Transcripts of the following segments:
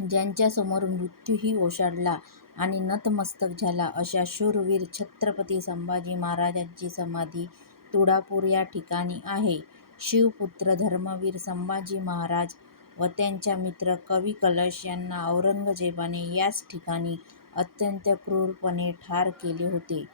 ज्यांच्यासमोर मृत्यूही ओशाडला आणि नतमस्तक झाला अशा शूरवीर छत्रपती संभाजी महाराजांची समाधी तुळापूर या ठिकाणी आहे. शिवपुत्र धर्मवीर संभाजी महाराज व त्यांचा मित्र कवी कलश यांना औरंगजेबाने याच ठिकाणी अत्यंत क्रूरपणे ठार केले होते.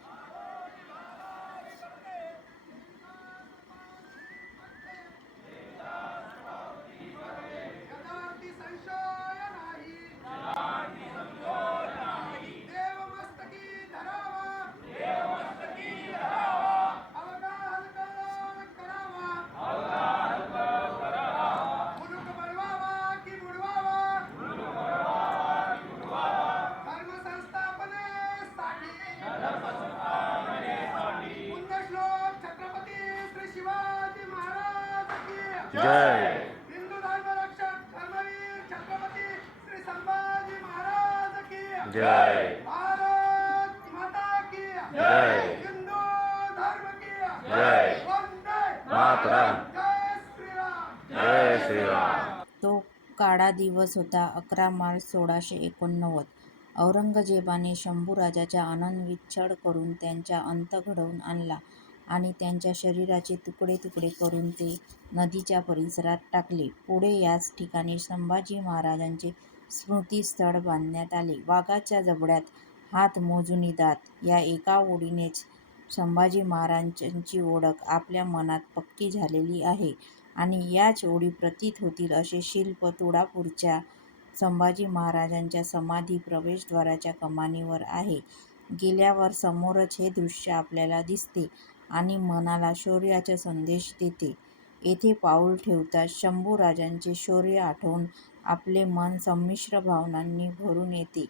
जय हिंदू धर्म रक्षक धर्मवीर छत्रपती श्री संभाजी महाराज की जय भारत माता की जय. हिंदू धर्म की जय. वंदे मातरम. जय श्रीराम जय श्रीराम तो काळा दिवस होता अकरा मार्च सोळाशे एकोणनव्वद. औरंगजेबाने शंभूराजाचा अनन्वित छळ करून त्यांचा अंत घडवून आणला आणि त्यांच्या शरीराचे तुकडे तुकडे करून ते नदीच्या परिसरात टाकले. पुढे याच ठिकाणी संभाजी महाराजांचे स्मृतिस्थळ बांधण्यात आले. वाघाच्या जबड्यात हात मोजूनी दात या एका ओळीनेच संभाजी महाराजांची ओळख आपल्या मनात पक्की झालेली आहे आणि याच ओळी प्रतीत होतील असे शिल्प तुळापूरच्या संभाजी महाराजांच्या समाधी प्रवेशद्वाराच्या कमानीवर आहे. गेल्यावर समोरच हे दृश्य आपल्याला दिसते आणि मनाला शौर्याचा संदेश देते. येथे पाऊल ठेवताच शंभूराजांचे शौर्य आठवून आपले मन संमिश्र भावनांनी भरून येते.